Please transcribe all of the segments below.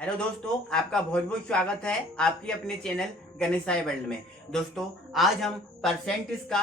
Hello दोस्तों, आपका बहुत बहुत स्वागत है आपकी अपने चैनल गणेशाय वर्ल्ड में। दोस्तों, आज हम परसेंटेज का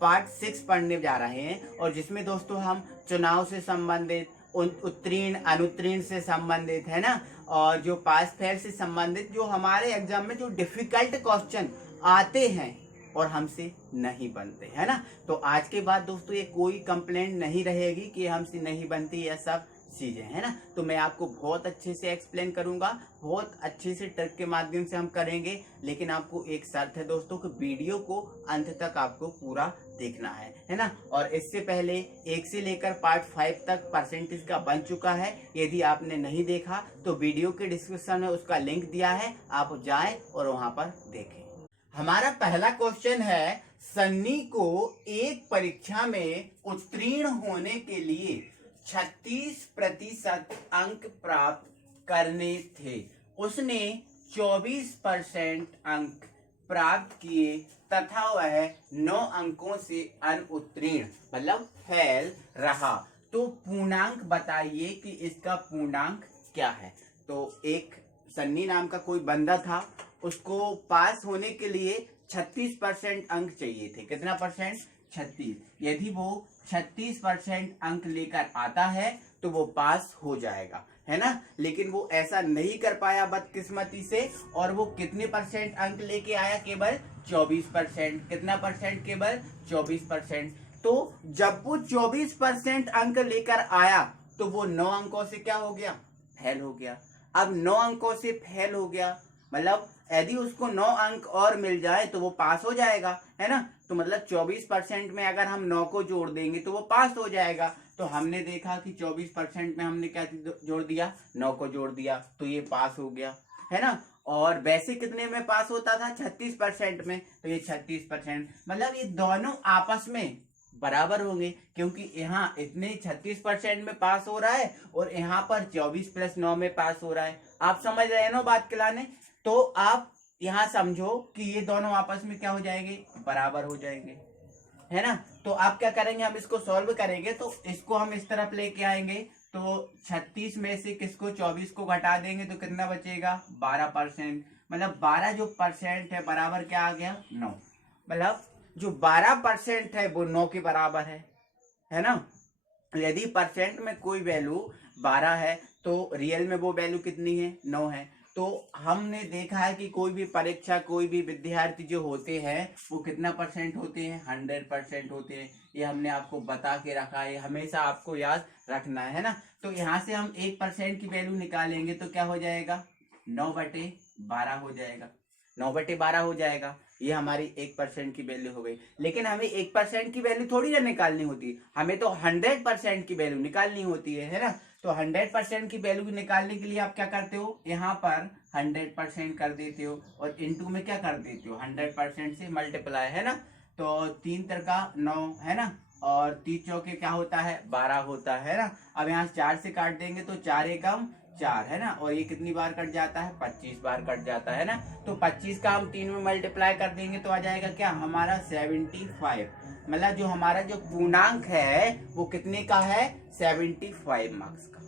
पार्ट 6 पढ़ने जा रहे हैं और जिसमें दोस्तों हम चुनाव से संबंधित, उत्तीर्ण अनुत्तीर्ण से संबंधित, है ना, और जो पास फेल से संबंधित जो हमारे एग्जाम में जो डिफिकल्ट क्वेश्चन आते हैं और हमसे नहीं बनते, है ना। तो आज के बाद दोस्तों ये कोई कंप्लेंट नहीं रहेगी कि हमसे नहीं बनती, यह सब चीजें, है ना। तो मैं आपको बहुत अच्छे से एक्सप्लेन करूंगा, बहुत अच्छे से ट्रिक के माध्यम से हम करेंगे। लेकिन आपको एक शर्त है दोस्तों कि वीडियो को अंत तक आपको पूरा देखना है ना। और इससे पहले 1 से लेकर पार्ट 5 तक परसेंटेज का बन चुका है। यदि आपने नहीं देखा तो वीडियो के डिस्क्रिप्शन में उसका लिंक दिया है, आप जाएं और वहां पर देखें। हमारा पहला क्वेश्चन है, सन्नी को एक परीक्षा में उत्तीर्ण होने के लिए 36% अंक प्राप्त करने थे। उसने 24% अंक प्राप्त किए तथा वह 9 अंकों से अनुत्तीर्ण मतलब फेल रहा। तो पूर्णांक बताइए कि इसका पूर्णांक क्या है। तो एक सन्नी नाम का कोई बंदा था, उसको पास होने के लिए 36% अंक चाहिए थे। कितना परसेंट? 36। यदि वो 36% अंक लेकर आता है तो वो पास हो जाएगा, है ना। लेकिन वो ऐसा नहीं कर पाया बदकिस्मती से, और वो कितने परसेंट अंक लेके आया? केवल 24%। कितना परसेंट? केवल 24%। तो जब वो 24% अंक लेकर आया तो वो 9 अंकों से क्या हो गया? फेल हो गया। अब 9 अंकों से फेल हो गया मतलब यदि उसको 9 अंक और मिल जाए तो वो पास हो जाएगा, है ना। तो मतलब 24% में अगर हम 9 को जोड़ देंगे तो वो पास हो जाएगा। तो हमने देखा कि 24% में हमने क्या जोड़ दिया? 9 को जोड़ दिया, तो ये पास हो गया, है ना। और वैसे कितने में पास होता था? 36% में। तो ये 36% मतलब ये दोनों आपस में बराबर होंगे, क्योंकि यहाँ इतने 36% में पास हो रहा है और यहाँ पर 24 + 9 में पास हो रहा है। आप समझ रहे हैं ना बात खिलाने? तो आप यहाँ समझो कि ये दोनों आपस में क्या हो जाएंगे? बराबर हो जाएंगे, है ना। तो आप क्या करेंगे? हम इसको सॉल्व करेंगे तो इसको हम इस तरफ लेके आएंगे। तो 36 में से किसको? 24 को घटा देंगे तो कितना बचेगा? 12%। मतलब 12 जो परसेंट है बराबर क्या आ गया? 9। मतलब जो 12% है वो 9 के बराबर है ना। यदि परसेंट में कोई वैल्यू 12 है तो रियल में वो वैल्यू कितनी है? 9 है। तो हमने देखा है कि कोई भी परीक्षा, कोई भी विद्यार्थी जो होते हैं वो कितना परसेंट होते हैं? 100% होते हैं। ये हमने आपको बता के रखा है, हमेशा आपको याद रखना है ना। तो यहाँ से हम 1% की वैल्यू निकालेंगे तो क्या हो जाएगा? 9/12 हो जाएगा। 9/12 हो जाएगा। ये हमारी 1% की वैल्यू हो गई। लेकिन हमें 1% की वैल्यू थोड़ी ना निकालनी होती, हमें तो 100% की वैल्यू निकालनी होती है ना। तो 100% की वैल्यू निकालने के लिए आप क्या करते हो? यहाँ पर 100% कर देते हो और इनटू में क्या कर देते हो? 100% से मल्टीप्लाई, है ना। तो 3 त्रिका 9, है ना, और 3 चौके क्या होता है? 12 होता है ना। अब यहाँ 4 से काट देंगे तो 4 एकम 4, है ना, और ये कितनी बार कट जाता है? 25 बार कट जाता है ना। तो 25 का हम 3 में मल्टीप्लाई कर देंगे तो आ जाएगा क्या? हमारा 75। मतलब जो हमारा जो पूर्णांक है वो कितने का है? 75 मार्क्स का,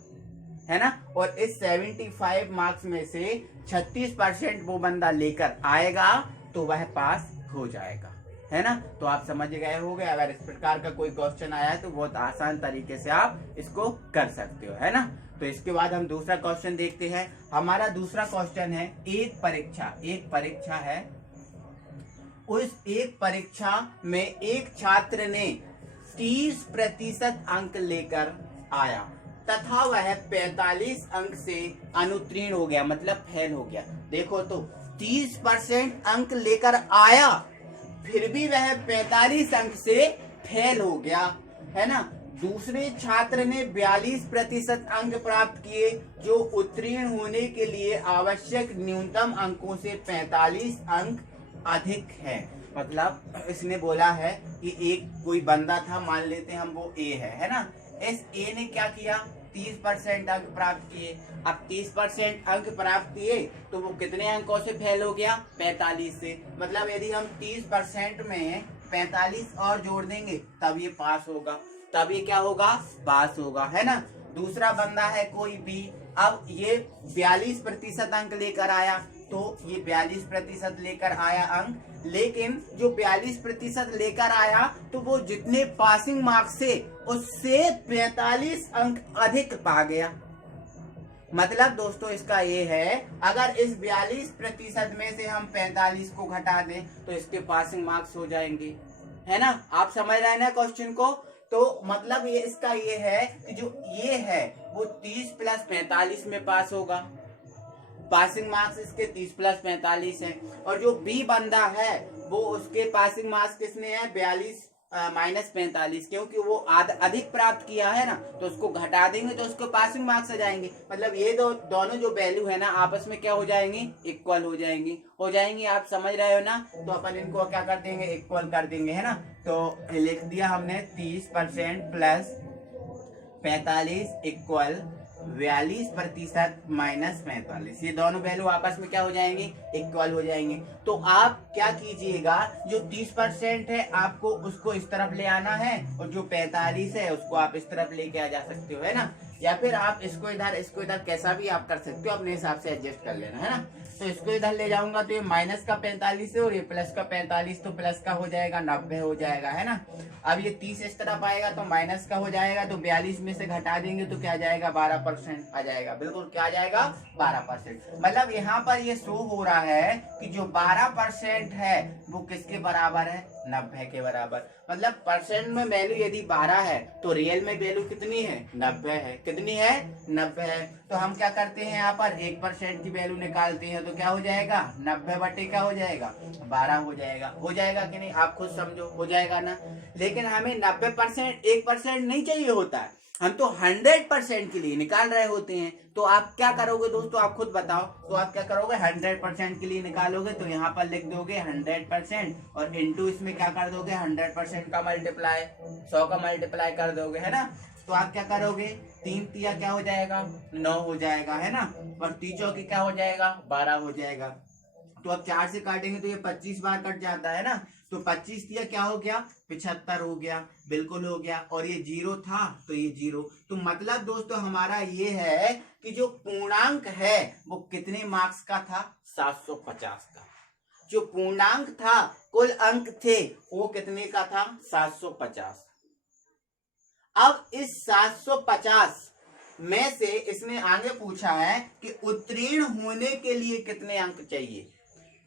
है ना। और इस 75 मार्क्स में से 36% वो बंदा लेकर आएगा तो वह पास हो जाएगा, है ना। तो आप समझ गए होंगे। अगर इस प्रकार का कोई क्वेश्चन आया है तो बहुत आसान तरीके से आप इसको कर सकते हो, है ना। तो इसके बाद हम दूसरा क्वेश्चन देखते हैं। हमारा दूसरा क्वेश्चन है, एक परीक्षा है। उस एक परीक्षा में एक छात्र ने 30% अंक लेकर आया तथा वह 45 अंक से अनुत्तीर्ण हो गया, मतलब फेल हो गया। देखो तो 30% अंक लेकर आया, फिर भी वह 45 अंक से फेल हो गया, है ना। दूसरे छात्र ने 42% अंक प्राप्त किए, जो उत्तीर्ण होने के लिए आवश्यक न्यूनतम अंकों से 45 अंक अधिक है। मतलब इसने बोला है कि एक कोई बंदा था, मान लेते हैं हम वो ए है ना। इस ए ने क्या किया? 30% अंक प्राप्त किए। अब 30% अंक प्राप्त किए तो वो कितने अंकों से फेल हो गया? 45 से। मतलब यदि हम 30% में 45 और जोड़ देंगे तब ये पास होगा, तब ये क्या होगा? पास होगा, है ना। दूसरा बंदा है कोई बी, अब ये 42% अंक लेकर आया, तो ये 42% लेकर आया अंक, लेकिन जो 42% लेकर आया तो वो जितने पासिंग मार्क्स से उससे 45 अंक अधिक पा गया। मतलब दोस्तों इसका ये है, अगर इस 42% में से हम 45 को घटा दें तो इसके पासिंग मार्क्स हो जाएंगे, है ना। आप समझ रहे हैं ना क्वेश्चन को। तो मतलब ये इसका ये है कि जो ये है वो 30 प्लस 45 में पास होगा, पासिंग मार्क्स इसके 30 प्लस 45 है। और जो बी बंदा है वो उसके पासिंग मार्क्स कितने हैं, 42 माइनस 45, क्योंकि वो अधिक प्राप्त किया है ना, तो उसको घटा देंगे तो उसको पासिंग मार्क्स आ जाएंगे। मतलब ये दोनों जो वैल्यू है ना आपस में क्या हो जाएंगी, इक्वल हो जाएंगी। आप समझ रहे हो ना। तो अपन इनको क्या कर देंगे, इक्वल कर देंगे, है ना। तो लिख दिया हमने 30% प्लस 45 इक्वल 42% माइनस 45, ये दोनों वैल्यू आपस में क्या हो जाएंगे, इक्वल हो जाएंगे। तो आप क्या कीजिएगा, जो 30% है आपको उसको इस तरफ ले आना है, और जो 45 है उसको आप इस तरफ लेके आ जा सकते हो, है ना। या फिर आप इसको इधर कैसा भी आप कर सकते हो, अपने हिसाब से एडजस्ट कर लेना, है ना। तो इसको इधर ले जाऊंगा तो ये माइनस का 45 है और ये प्लस का 45, तो प्लस का हो जाएगा 90 हो जाएगा, है ना। अब ये 30 इस तरफ आएगा तो माइनस का हो जाएगा, तो 42 में से घटा देंगे तो क्या आ जाएगा, 12% आ जाएगा। बिल्कुल क्या आ जाएगा, 12%। मतलब यहाँ पर ये शो हो रहा है कि जो 12% है वो किसके बराबर है, 90 के बराबर। मतलब परसेंट में वैल्यू यदि 12 है तो रियल में वैल्यू कितनी है, 90 है। कितनी है, 90 है। तो हम क्या करते हैं, यहाँ पर 1% की वैल्यू निकालते हैं तो क्या हो जाएगा, 90 बटे क्या हो जाएगा, 12 हो जाएगा कि नहीं, आप खुद समझो, हो जाएगा ना। लेकिन हमें 90% 1% नहीं चाहिए होता है, हम तो 100% के लिए निकाल रहे होते हैं। तो आप क्या करोगे दोस्तों, आप खुद बताओ। तो आप क्या करोगे, 100% के लिए निकालोगे तो यहाँ पर लिख दोगे 100% और इंटू इसमें क्या कर दोगे, 100% का मल्टीप्लाई 100 का मल्टीप्लाई कर दोगे, है ना। तो आप क्या करोगे, 3 तिया क्या हो जाएगा, 9 हो जाएगा, है ना। और 3 चौकी क्या हो जाएगा, 12 हो जाएगा। तो अब 4 से काटेंगे तो ये 25 बार कट जाता है ना। तो 25 दिया क्या हो गया, 75 हो गया, बिल्कुल हो गया। और ये 0 था तो ये 0। तो मतलब दोस्तों हमारा ये है कि जो पूर्णांक है वो कितने मार्क्स का था, 750 का। जो पूर्णांक था, कुल अंक थे वो कितने का था, 750। अब इस 750 में से इसने आगे पूछा है कि उत्तीर्ण होने के लिए कितने अंक चाहिए,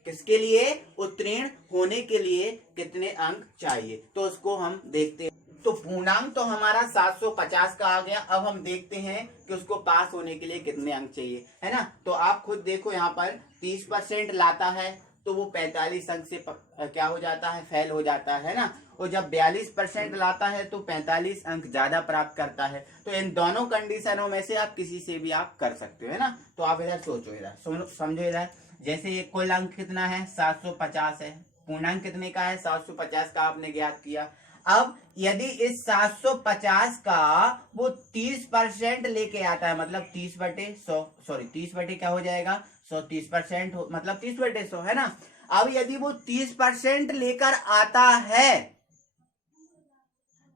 किसके लिए, उत्तीर्ण होने के लिए कितने अंक चाहिए। तो उसको हम देखते हैं। तो पूर्णांक तो हमारा 750 का आ गया। अब हम देखते हैं कि उसको पास होने के लिए कितने अंक चाहिए, है ना। तो आप खुद देखो, यहाँ पर 30% लाता है तो वो 45 अंक से क्या हो जाता है, फेल हो जाता है ना। और जब 42% लाता है तो 45 अंक ज्यादा प्राप्त करता है। तो इन दोनों कंडीशनों में से आप किसी से भी आप कर सकते हो, है ना। तो आप इधर सोचो, इधर समझो। इधर जैसे ये कुल अंक कितना है, 750 है, पूर्णांक कितने का है, 750 का आपने ज्ञात किया। अब यदि इस 750 का वो 30% लेके आता है, मतलब 30/100, सॉरी 30 क्या हो जाएगा, 100, 30% मतलब 30/100, है ना। अब यदि वो 30% लेकर आता है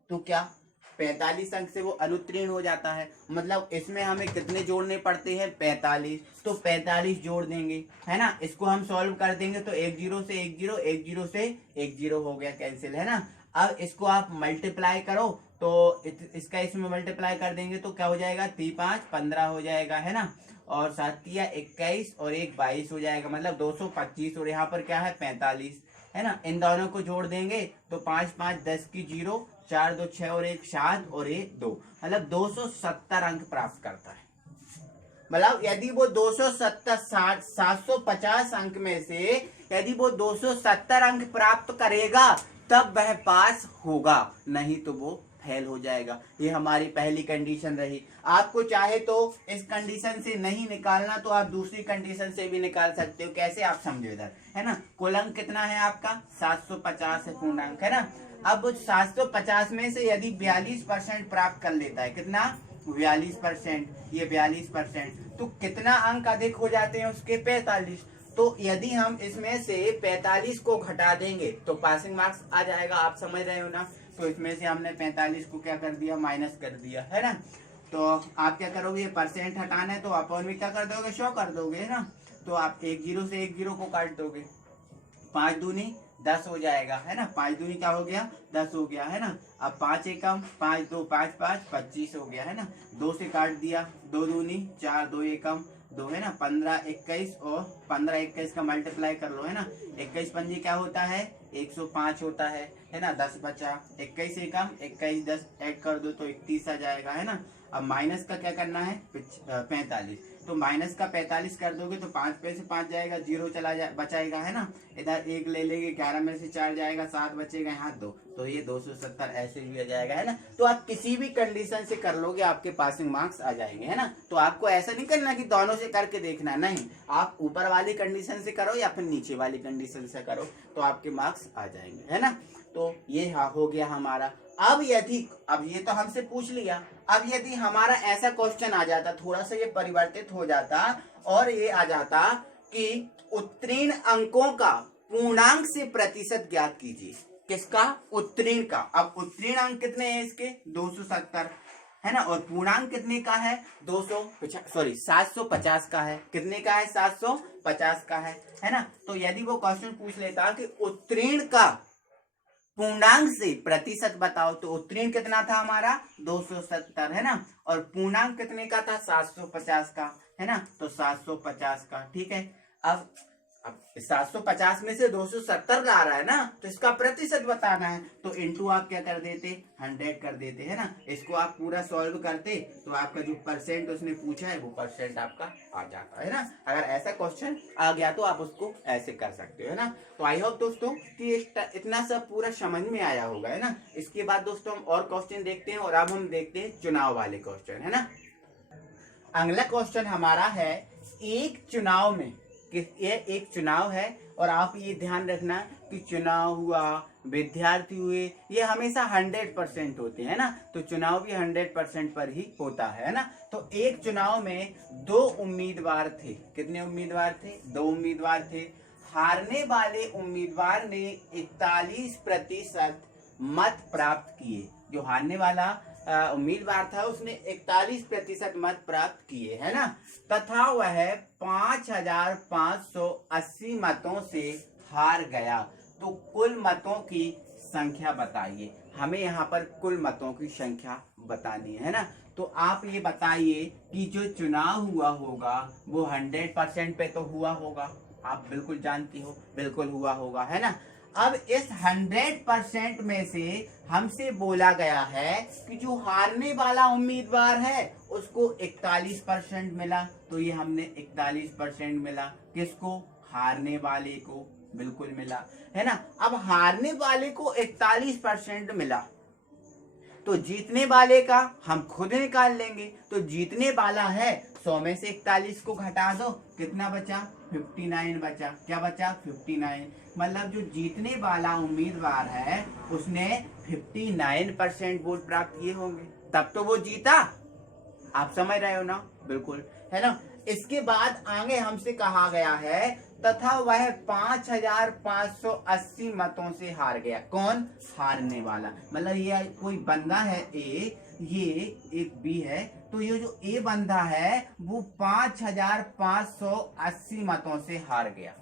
तो क्या 45 अंक से वो अनुत्तीर्ण हो जाता है। मतलब इसमें हमें कितने जोड़ने पड़ते हैं, 45। तो 45 जोड़ देंगे, है ना। इसको हम सॉल्व कर देंगे तो 1 0 से 1 0, 1 0 से 1 0 हो गया, कैंसिल, है ना। अब इसको आप मल्टीप्लाई करो तो इसका इसमें मल्टीप्लाई कर देंगे तो क्या हो जाएगा, 3 5 15 हो जाएगा, है ना। और 7 21 और 1 22 हो जाएगा, मतलब 225। और यहाँ पर क्या है, 45, है ना। इन दोनों को जोड़ देंगे तो 5 5 10 की 0, 4 2 6 और 1 7 और 1 2, मतलब 270 अंक प्राप्त करता है। मतलब यदि वो 750 अंक में से यदि वो 270 अंक प्राप्त करेगा तब वह पास होगा, नहीं तो वो फेल हो जाएगा। ये हमारी पहली कंडीशन रही। आपको चाहे तो इस कंडीशन से नहीं निकालना तो आप दूसरी कंडीशन से भी निकाल सकते हो। कैसे, आप समझो इधर, है ना। कुल अंक कितना है आपका, 750 है पूर्णांक, है ना। अब 750 में से यदि 42% प्राप्त कर लेता है, कितना, 42%, ये 42%, तो कितना अंक अधिक हो जाते हैं उसके, 45। तो यदि हम इसमें से 45 को घटा देंगे तो पासिंग मार्क्स आ जाएगा, आप समझ रहे हो ना। तो इसमें से हमने 45 को क्या कर दिया, माइनस कर दिया, है ना। तो आप क्या करोगे, परसेंट हटाना है तो अपॉन में क्या कर दोगे, 100 कर दोगे, है ना। तो आप एक जीरो से एक जीरो को काट दोगे, 5 दूनी 10 हो जाएगा, है ना। 5 दूनी क्या हो गया, 10 हो गया, है ना। अब 5 एकम 5 2 5 5 25 हो गया, है ना। 2 से काट दिया, 2 दूनी 4, 2 एकम 2, है ना। 15 21 और 15 21 का मल्टीप्लाई कर लो, है ना। 21 पंजे क्या होता है, 105 होता है ना। 10 बचा, 21 एकम 21 10 ऐड कर दो तो 31 आ जाएगा, है ना। अब माइनस का क्या करना है, 45, तो माइनस का 45 कर दोगे तो 5 पे से 5 जाएगा, 0 चला जाए बचाएगा, है ना। इधर 1 ले लेंगे, 11 में से 4 जाएगा, 7 बचेगा, यहाँ 2, तो ये 270 ऐसे भी आ जाएगा, है ना। तो आप किसी भी कंडीशन से कर लोगे, आपके पासिंग मार्क्स आ जाएंगे, है ना। तो आपको ऐसा नहीं करना कि दोनों से करके देखना, नहीं, आप ऊपर वाली कंडीशन से करो या फिर नीचे वाली कंडीशन से करो, तो आपके मार्क्स आ जाएंगे, है ना। तो ये हो गया हमारा। अब ये तो हमसे पूछ लिया, अब यदि हमारा ऐसा क्वेश्चन आ जाता, थोड़ा सा ये परिवर्तित हो जाता और ये आ जाता कि उत्तीर्ण अंकों का पूर्णांक से प्रतिशत ज्ञात कीजिए। किसका, उत्तीर्ण का। अब उत्तीर्ण अंक कितने हैं इसके, 270, है ना। और पूर्णांक कितने का है, 750 का है। कितने का है, 750 का है ना। तो यदि वो क्वेश्चन पूछ लेता कि उत्तीर्ण का पूर्णांक से प्रतिशत बताओ, तो उत्तीर्ण कितना था हमारा, 270, है ना। और पूर्णांक कितने का था, 750 का, है ना। तो 750 का, ठीक है। अब 750 में से 270 आ रहा है ना, तो इसका प्रतिशत बताना है, तो इनटू आप क्या कर देते, 100 कर देते, है ना। इसको आप पूरा सॉल्व करते तो आपका जो परसेंट उसने पूछा है वो परसेंट आपका आ जाता है ना। अगर ऐसा क्वेश्चन आ गया तो आप उसको ऐसे कर सकते हो, है ना। तो आई होप दोस्तों कि इतना सब पूरा समझ में आया होगा, है ना। इसके बाद दोस्तों हम और क्वेश्चन देखते हैं, और अब हम देखते हैं चुनाव वाले क्वेश्चन, है ना। अगला क्वेश्चन हमारा है, एक चुनाव में, ये एक चुनाव है, और आप ये ध्यान रखना कि चुनाव हुआ, विद्यार्थी हुए, ये हमेशा 100% होते हैं ना। तो चुनाव भी 100% पर ही होता है ना। तो एक चुनाव में 2 उम्मीदवार थे। कितने उम्मीदवार थे, 2 उम्मीदवार थे। हारने वाले उम्मीदवार ने 41% मत प्राप्त किए। जो हारने वाला उम्मीदवार था उसने 41% मत प्राप्त किए, है ना। तथा वह 5580 मतों से हार गया। तो कुल मतों की संख्या बताइए। हमें यहाँ पर कुल मतों की संख्या बतानी है ना। तो आप ये बताइए कि जो चुनाव हुआ होगा वो 100% पे तो हुआ होगा, आप बिल्कुल जानती हो, बिल्कुल हुआ होगा, है ना। अब इस 100% में से हमसे बोला गया है कि जो हारने वाला उम्मीदवार है उसको 41% मिला, तो ये हमने 41% मिला। किसको, हारने वाले को, बिल्कुल मिला, है ना। अब हारने वाले को 41% मिला, तो जीतने वाले का हम खुद निकाल लेंगे। तो जीतने वाला है 100 में से 41 को घटा दो, कितना बचा, 59 बचा। क्या बचा, 59। मतलब जो जीतने वाला उम्मीदवार है उसने 59% वोट प्राप्त किए होंगे, तब तो वो जीता। आप समझ रहे हो ना, बिल्कुल, है ना। इसके बाद आगे हमसे कहा गया है तथा वह 5580 मतों से हार गया। कौन, हारने वाला। मतलब ये कोई बंदा है ए, ये एक बी है, तो ये जो ए बंदा है वो 5580 मतों से हार गया।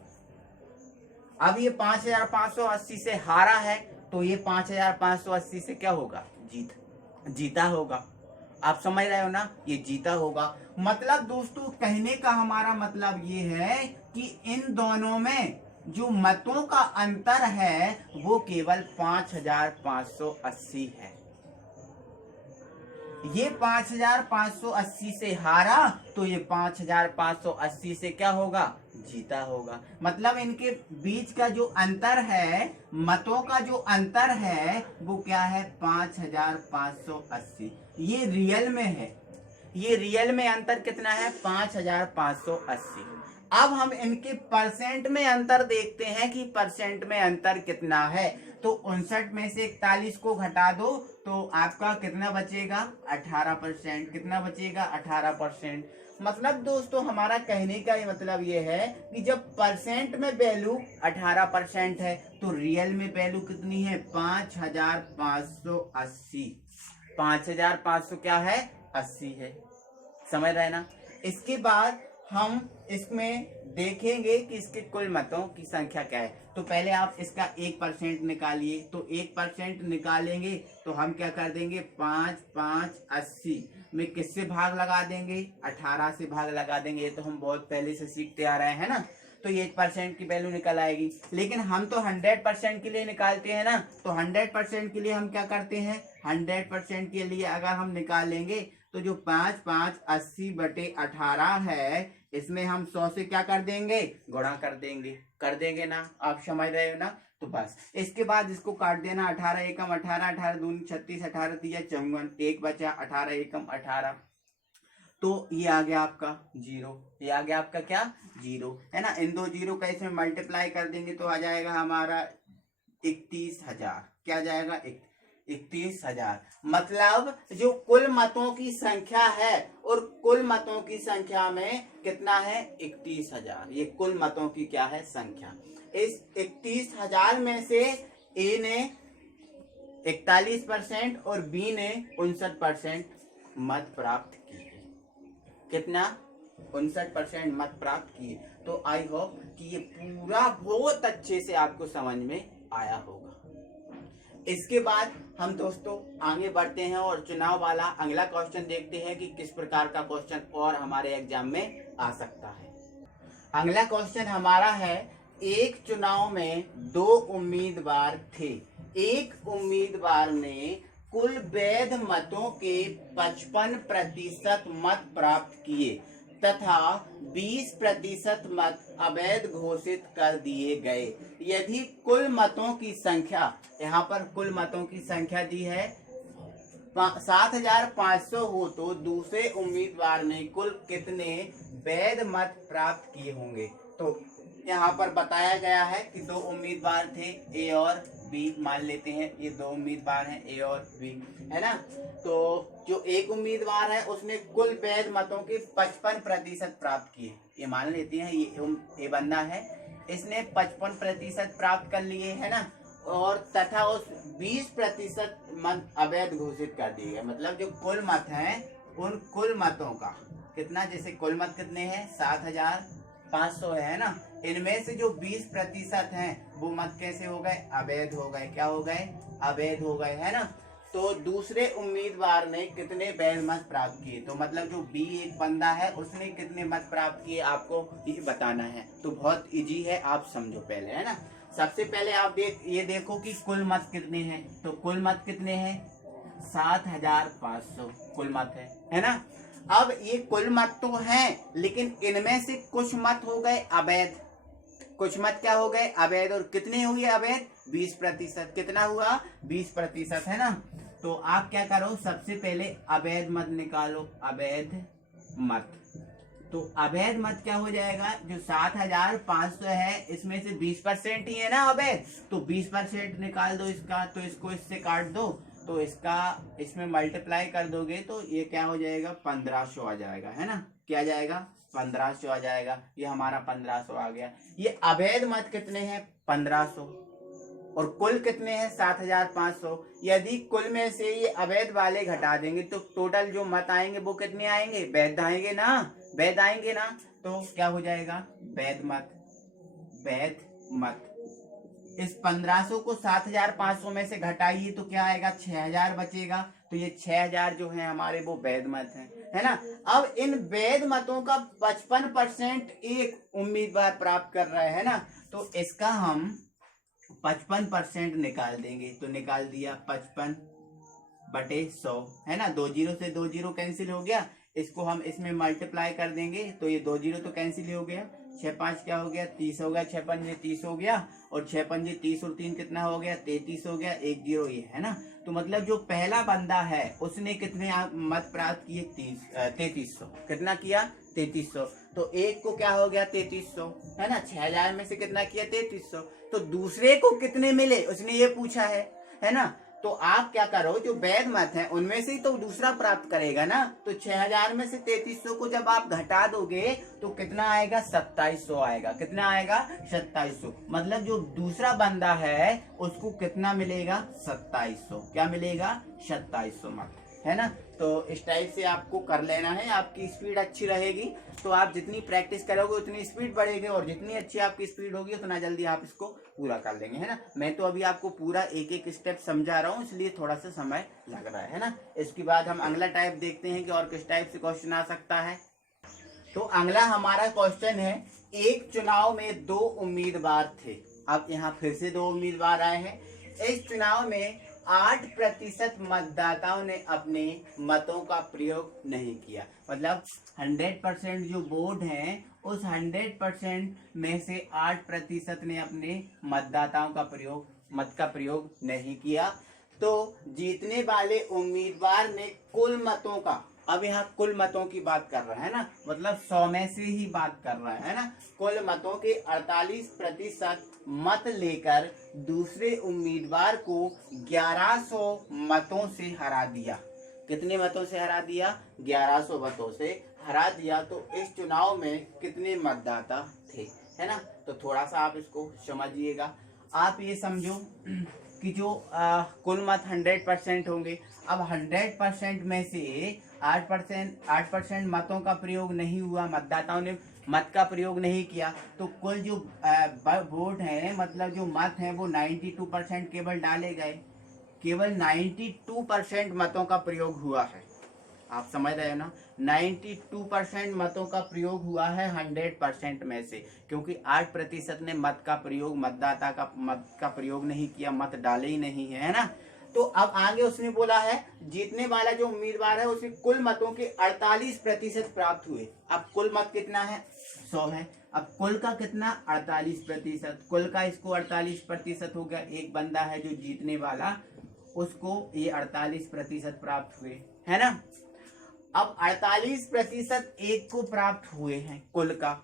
अब ये 5580 से हारा है, तो ये 5580 से क्या होगा, जीता होगा। आप समझ रहे हो ना, ये जीता होगा। मतलब दोस्तों कहने का हमारा मतलब ये है कि इन दोनों में जो मतों का अंतर है वो केवल 5580 है। ये 5580 से हारा, तो ये 5580 से क्या होगा, जीता होगा। मतलब इनके बीच का जो अंतर है, मतों का जो अंतर है वो क्या है, 5580। ये रियल में है, ये रियल में अंतर कितना है, 5580। अब हम इनके परसेंट में अंतर देखते हैं कि परसेंट में अंतर कितना है। तो 59 में से 41 को घटा दो तो आपका कितना बचेगा, 18%। कितना बचेगा, 18%। मतलब दोस्तों हमारा कहने का ये मतलब ये है कि जब परसेंट में वैल्यू 18% है तो रियल में वैल्यू कितनी है, 5580। 5500 क्या है, 80 है, समझ रहे ना। इसके बाद हम इसमें देखेंगे कि इसके कुल मतों की संख्या क्या है। तो पहले आप इसका 1% निकालिए। तो 1% निकालेंगे तो हम क्या कर देंगे, 5 5 80 में किससे भाग लगा देंगे, 18 से भाग लगा देंगे। ये तो हम बहुत पहले से सीखते आ रहे हैं ना। तो ये 1% की वैल्यू निकल आएगी। लेकिन हम तो 100% के लिए निकालते हैं ना। तो 100% के लिए हम क्या करते हैं, 100% के लिए अगर हम निकालेंगे तो जो 5 5 80 बटे 18 है, इसमें हम 100 से क्या कर देंगे, गुणा कर देंगे ना। आप समझ रहे हो ना। तो बस इसके बाद इसको काट देना। 18 एकम 18, 18 दूनी 36, 18 तिया 54, एक बचा 18 एकम 18। तो ये आ गया आपका 0, ये आ गया आपका क्या, 0 है ना। इन दो 0 का इसमें मल्टीप्लाई कर देंगे तो आ जाएगा हमारा 31,000। क्या जाएगा, 31,000। मतलब जो कुल मतों की संख्या है और कुल मतों की संख्या में कितना है, 31,000। ये कुल मतों की क्या है, संख्या। इस 31,000 में से ए ने 41% और बी ने 59% मत प्राप्त किए। कितना, 59% मत प्राप्त किए। तो आई होप कि ये पूरा बहुत अच्छे से आपको समझ में आया होगा। इसके बाद हम दोस्तों आगे बढ़ते हैं और चुनाव वाला अगला क्वेश्चन देखते हैं कि किस प्रकार का क्वेश्चन और हमारे एग्जाम में आ सकता है। अगला क्वेश्चन हमारा है, एक चुनाव में 2 उम्मीदवार थे। एक उम्मीदवार ने कुल वैध मतों के 55% मत प्राप्त किए तथा 20% मत अवैध घोषित कर दिए गए। यदि कुल मतों की संख्या, यहाँ पर कुल मतों की संख्या दी है 7,500 हो तो दूसरे उम्मीदवार ने कुल कितने वैध मत प्राप्त किए होंगे। तो यहाँ पर बताया गया है कि 2 उम्मीदवार थे, ए और बी मान लेते हैं। ये 2 उम्मीदवार हैं, ए और बी, है ना। तो जो एक उम्मीदवार है उसने कुल वैध मतों के 55% प्राप्त किए, ये मान लेते हैं। ये बंदा है, इसने 55% प्राप्त कर लिए, है ना। और तथा उस 20% मत अवैध घोषित कर दिए गए। मतलब जो कुल मत हैं उन कुल मतों का कितना, जैसे कुल मत कितने हैं, 7,500 है ना। इनमें से जो 20% हैं वो मत कैसे हो गए, अवैध हो गए। क्या हो गए, अवैध हो गए, है ना। तो दूसरे उम्मीदवार ने कितने वैध मत प्राप्त किए। तो मतलब जो बी एक बंदा है उसने कितने मत प्राप्त किए आपको ये बताना है। तो बहुत इजी है, आप समझो पहले, है ना। सबसे पहले आप ये देखो कि कुल मत कितने हैं। तो कुल मत कितने हैं, 7,500 कुल मत है ना। अब ये कुल मत तो हैं, लेकिन इनमें से कुछ मत हो गए अवैध। कुछ मत क्या हो गए, अवैध। और कितने हुए अवैध, 20%। कितना हुआ, 20%, है ना। तो आप क्या करो, सबसे पहले अवैध मत निकालो, अवैध मत। तो अवैध मत क्या हो जाएगा, जो 7,500 है इसमें से 20% ही है ना अवैध। तो 20% निकाल दो इसका। तो इसको इससे काट दो, तो इसका इसमें मल्टीप्लाई कर दोगे तो ये क्या हो जाएगा, 1500 आ जाएगा, है ना। क्या जाएगा, 1500 आ जाएगा। ये हमारा 1500 आ गया। ये अवैध मत कितने हैं, 1500। और कुल कितने हैं, 7,500। यदि कुल में से ये अवैध वाले घटा देंगे तो टोटल जो मत आएंगे वो कितने आएंगे, वैध आएंगे ना, वैध आएंगे ना। तो क्या हो जाएगा, वैध मत, वैध मत। इस 1500 को 7,500 में से घटाइए तो क्या आएगा, 6,000 बचेगा। तो ये 6,000 जो है हमारे वो वैध मत है ना। अब इन वैध मतों का 55% एक उम्मीदवार प्राप्त कर रहा है ना। तो इसका हम 55% निकाल देंगे। तो निकाल दिया 55/100, है ना। 2 0 से 2 0 कैंसिल हो गया। इसको हम इसमें मल्टीप्लाई कर देंगे तो ये 2 0 तो कैंसिल हो गया। 6 5 क्या हो गया, 30 हो गया। 6 5 30 हो गया। और 6 5 30 और 3 कितना हो गया, 33 हो गया। 1 0 ये, है ना। तो मतलब जो पहला बंदा है उसने कितने मत प्राप्त किए, 3300। कितना किया, 3300। तो एक को क्या हो गया, 3300, है ना। 6,000 में से कितना किया, 3300। तो दूसरे को कितने मिले उसने ये पूछा है ना। तो आप क्या करो, जो वैध मत है उनमें से ही तो दूसरा प्राप्त करेगा ना। तो 6,000 में से 3300 को जब आप घटा दोगे तो कितना आएगा, 2700 आएगा। कितना आएगा, 2700। मतलब जो दूसरा बंदा है उसको कितना मिलेगा, 2700। क्या मिलेगा, 2700 मत। है ना। तो इस टाइप से आपको कर लेना है, आपकी स्पीड अच्छी रहेगी तो आप जितनी प्रैक्टिस करोगे उतनी स्पीड बढ़ेगी, और जितनी अच्छी आपकी स्पीड होगी उतना जल्दी आप इसको पूरा कर लेंगे, है ना। मैं तो अभी आपको पूरा एक एक स्टेप समझा रहा हूँ, इसलिए थोड़ा सा समय लग रहा है ना। इसके बाद हम अगला टाइप देखते हैं कि और किस टाइप से क्वेश्चन आ सकता है। तो अगला हमारा क्वेश्चन है, एक चुनाव में 2 उम्मीदवार थे। अब यहाँ फिर से 2 उम्मीदवार आए हैं। इस चुनाव में 8% मतदाताओं ने अपने मतों का प्रयोग नहीं किया। मतलब 100% जो वोट हैं उस 100% में से 8% ने अपने मतदाताओं का मत का प्रयोग नहीं किया। तो जीतने वाले उम्मीदवार ने कुल मतों का, अब यहाँ कुल मतों की बात कर रहा है ना, मतलब 100 में से ही बात कर रहा है ना, कुल मतों के 48% मत लेकर दूसरे उम्मीदवार को 1100 मतों से हरा दिया। कितने मतों से हरा दिया? 1100 मतों से हरा दिया। तो इस चुनाव में कितने मतदाता थे, है ना। तो थोड़ा सा आप इसको समझिएगा। आप ये समझो कि जो कुल मत 100% होंगे। अब 100% में से 8% मतों का प्रयोग नहीं हुआ, मतदाताओं ने मत का प्रयोग नहीं किया, तो कुल जो वोट है, मतलब जो मत हैं वो 92% केवल डाले गए। केवल 92% मतों का प्रयोग हुआ है। आप समझ रहे हो ना, 92% मतों का प्रयोग हुआ है 100% में से, क्योंकि 8% ने मत का प्रयोग, मतदाता का मत का प्रयोग नहीं किया, मत डाले ही नहीं है ना। तो अब आगे उसने बोला है जीतने वाला जो उम्मीदवार है उसे कुल मतों के 48% प्राप्त हुए। अब कुल मत कितना है? 100 है। अब कुल का कितना? 48%। कुल का इसको 48% हो गया। एक बंदा है जो जीतने वाला, उसको ये 48% प्राप्त हुए, है ना। अब 48% एक को प्राप्त हुए हैं कुल का,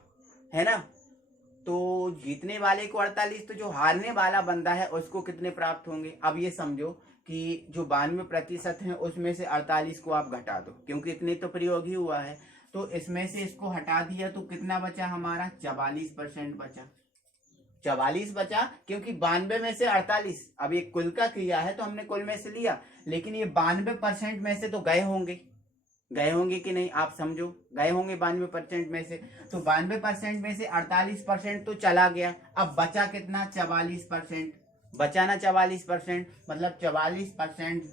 है ना। तो जीतने वाले को 48, तो जो हारने वाला बंदा है उसको कितने प्राप्त होंगे? अब ये समझो कि जो 92% है उसमें से 48 को आप घटा दो, क्योंकि इतने तो प्रयोग ही हुआ है। तो इसमें से इसको हटा दिया तो कितना बचा हमारा? 44% बचा। 44 बचा, क्योंकि 92 में से 48, अब ये कुल का किया है तो हमने कुल में से लिया, लेकिन ये 92% में से तो गए होंगे कि नहीं? आप समझो, गए होंगे 92% में से। तो 92% में से 48% तो चला गया। अब बचा कितना? 44%। बचा ना 44%, मतलब 44%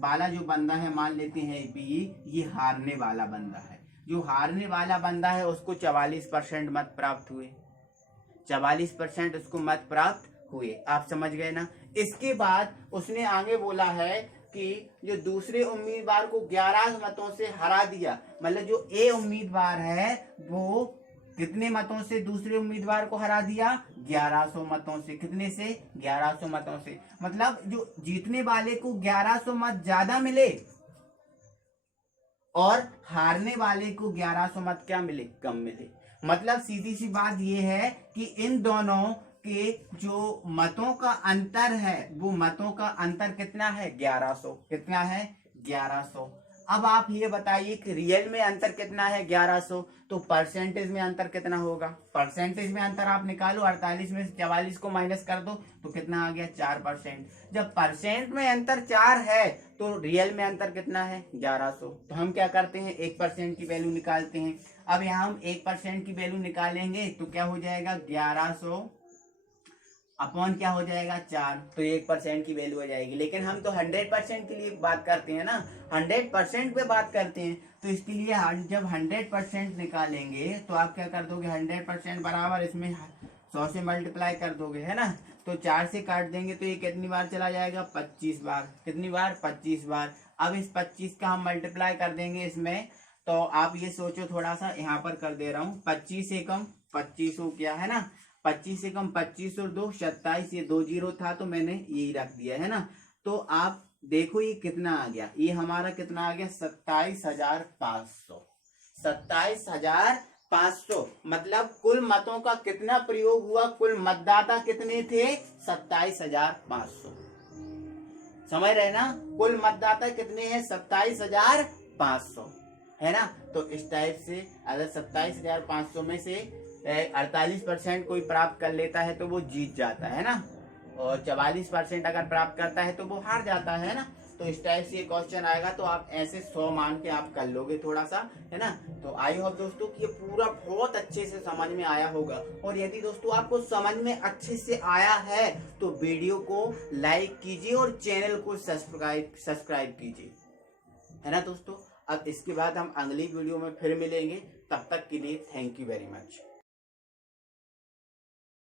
वाला जो बंदा है, मान लेते हैं बी, ये हारने वाला बंदा है। जो हारने वाला बंदा है उसको 44% मत प्राप्त हुए। 44% उसको मत प्राप्त हुए। आप समझ गए ना। इसके बाद उसने आगे बोला है कि जो दूसरे उम्मीदवार को 11 मतों से हरा दिया, मतलब जो ए उम्मीदवार है वो कितने मतों से दूसरे उम्मीदवार को हरा दिया? 1100 मतों से। कितने से? 1100 मतों से। मतलब जो जीतने वाले को 1100 मत ज्यादा मिले और हारने वाले को 1100 मत क्या मिले? कम मिले। मतलब सीधी सी बात यह है कि इन दोनों के जो मतों का अंतर है, वो मतों का अंतर कितना है? 1100। कितना है? 1100। अब आप ये बताइए कि रियल में अंतर कितना है? 1100। तो परसेंटेज में अंतर कितना होगा? परसेंटेज में अंतर आप निकालो, 48 में से 44 को माइनस कर दो तो कितना आ गया? 4%। जब परसेंट में अंतर 4 है तो रियल में अंतर कितना है? 1100। तो हम क्या करते हैं? 1% की वैल्यू निकालते हैं। अब यहाँ हम 1% की वैल्यू निकालेंगे तो क्या हो जाएगा? 1100 अपॉन क्या हो जाएगा? 4। तो 1% की वैल्यू हो जाएगी। लेकिन हम तो 100% के लिए बात करते हैं ना, 100% पे बात करते हैं। तो इसके लिए जब 100% निकालेंगे तो आप क्या कर दोगे? 100% बराबर इसमें 100 से मल्टीप्लाई कर दोगे, है ना। तो 4 से काट देंगे तो ये कितनी बार चला जाएगा? 25 बार। कितनी बार? 25 बार। अब इस 25 का हम मल्टीप्लाई कर देंगे इसमें, तो आप ये सोचो, थोड़ा सा यहाँ पर कर दे रहा हूँ। 25 से कम 25 हो गया, है ना। 25 से कम 25 और 2 27, ये 2 जीरो था तो मैंने यही रख दिया, है ना। तो आप देखो ये कितना आ गया? ये हमारा कितना आ गया? 27,500। 27,500। मतलब कुल मतों का कितना प्रयोग हुआ? कुल मतदाता कितने थे? 27,500। समझ रहे ना? कुल मतदाता कितने हैं? 27,500, है ना। तो इस टाइप से अगर 27,500 में से 48% कोई प्राप्त कर लेता है तो वो जीत जाता है ना, और 44% अगर प्राप्त करता है तो वो हार जाता है ना। तो इस टाइप से ये क्वेश्चन आएगा, तो आप ऐसे 100 मान के आप कर लोगे थोड़ा सा, है ना। तो आई होप दोस्तों कि ये पूरा बहुत अच्छे से समझ में आया होगा। और यदि दोस्तों आपको समझ में अच्छे से आया है तो वीडियो को लाइक कीजिए और चैनल को सब्सक्राइब कीजिए, है ना दोस्तों। अब इसके बाद हम अगली वीडियो में फिर मिलेंगे, तब तक के लिए थैंक यू वेरी मच।